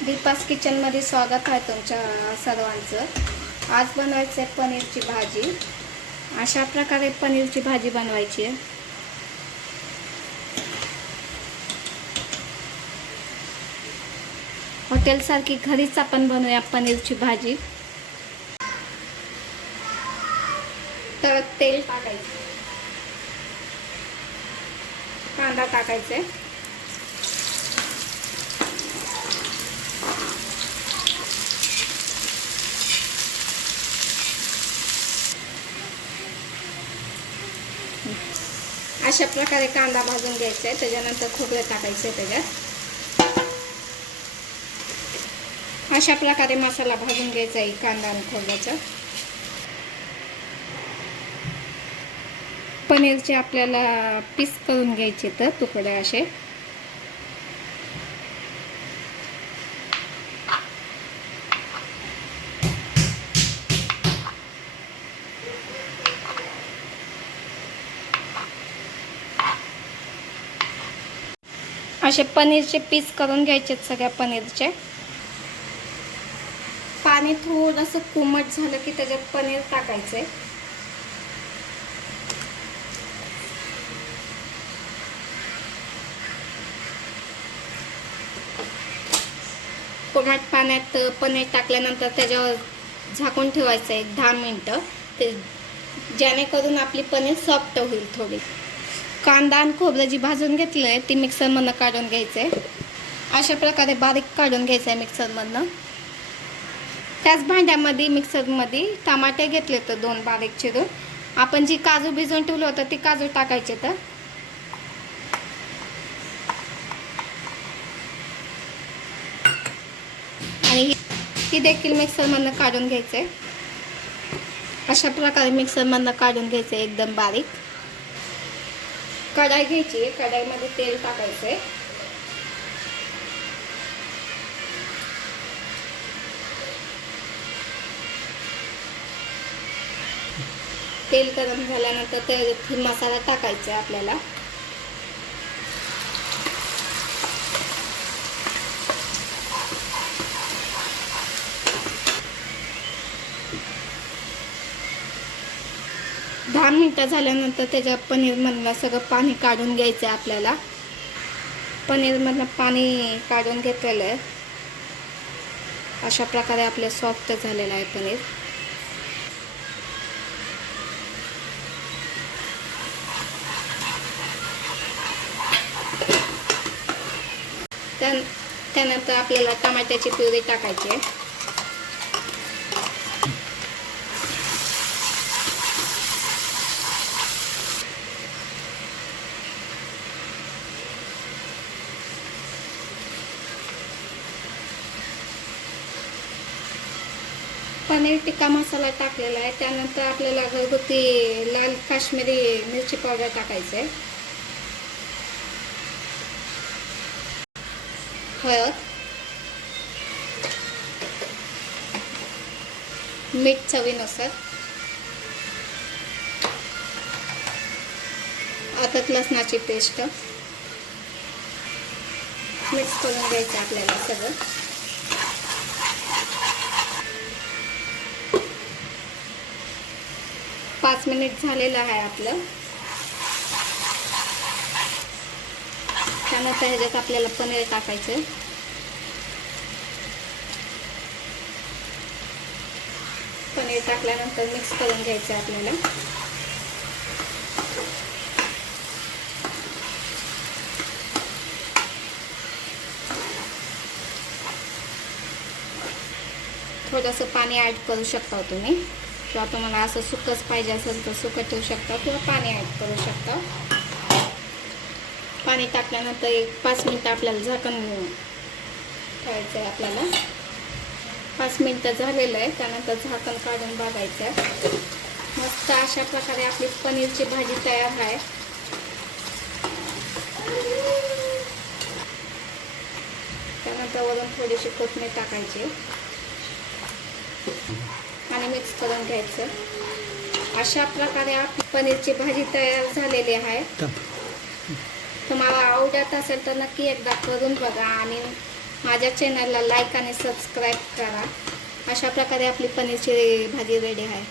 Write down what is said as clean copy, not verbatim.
दीपास किचनमध्ये स्वागत आहे तुमच्या सर्वांचं। आज बनवायचं आहे पनीरची भाजी। अशा प्रकारे पनीरची भाजी बनवायची आहे। हॉटेलसारखी घरीच आपण बनवूया पनीरची भाजी। तर तेल टाकायचं, कांदा टाकायचा आहे, अशा प्रकारे कांदा भाजून घ्यायचा आहे। त्याच्यानंतर खोबरं टाकायचं आहे त्याच्यात। अशा प्रकारे मसाला भाजून घ्यायचा आहे कांदा आणि खोबऱ्याचा। पनीरचे आपल्याला पीस करून घ्यायचे तर तुकडे असे। असे पनीरचे पीस करून घ्यायचे सगळ्या पनीरचे। पाणी थोडंसं कोमट झालं की त्याच्यात पनीर टाकायचंय। कोमट पाण्यात पनीर टाकल्यानंतर त्याच्यावर झाकून ठेवायचं आहे 10 मिनिटं, ते जेणेकरून आपली पनीर सॉफ्ट होईल थोडी। कांदा आणि खोबरं जी भाजून घेतलंय ती मिक्सरमधनं काढून घ्यायचंय। अशा प्रकारे बारीक काढून घ्यायचंय मिक्सरमधनं। त्याच भांड्यामध्ये मिक्सरमध्ये टमाटे घेतले तर 2 बारीक चिरून। आपण जी काजू भिजवून ठेवलं होतं ती काजू टाकायचे तर आणि ही देखील मिक्सरमधनं काढून घ्यायचंय। अशा प्रकारे मिक्सरमधनं काढून घ्यायचंय एकदम बारीक। कढाई घ्यायची, कढाईमध्ये तेल टाकायचंय। तेल गरम झाल्यानंतर त्यात मसाला टाकायचा आहे आपल्याला। दहा मिनिटं झाल्यानंतर त्याच्या पनीरमधलं सगळं पाणी काढून घ्यायचं आहे आपल्याला। पनीरमधलं पाणी काढून घेतलेलं आहे। अशा प्रकारे आपलं सॉफ्ट झालेलं आहे पनीर। त्यानंतर आपल्याला टमाट्याची प्युरी टाकायची आहे। पनीर टिक्का मसाला टाकलेला आहे। त्यानंतर आपल्याला घरगुती लाल काश्मीरी मिरची पावडर टाकायचं आहे, हळद, मीठ चवीनुसार, अद्रक लसणाची पेस्ट मिक्स करून घ्यायचं आपल्याला सगळं। पाच मिनिट झालेलं आहे आपलं। त्यानंतर ह्याच्यात आपल्याला पनीर टाकायचं। पनीर टाकल्यानंतर मिक्स करून घ्यायचं आपल्याला। थोडंसं पाणी ॲड करू शकता तुम्ही, किंवा तुम्हाला असं सुकंच पाहिजे असेल तर सुकं ठेवू शकता किंवा पाणी ॲड करू शकता। पाणी टाकल्यानंतर एक 5 मिनिटं आपल्याला झाकण ठेवायचं आहे आपल्याला। 5 मिनिटं झालेलं आहे। त्यानंतर झाकण काढून बघायचं। मस्त अशा प्रकारे आपली पनीरची भाजी तयार आहे। त्यानंतर वरून थोडीशी कोथिंबीर टाकायची आणि मिक्स करून घ्यायचं। अशा प्रकारे आपली पनीरची भाजी तयार झालेली आहे। तुम्हाला आवडत असेल तर नक्की एकदा करून बघा आणि माझ्या चॅनलला लाईक आणि सबस्क्राईब करा. अशा प्रकारे आपली पनीरची भाजी रेडी आहे.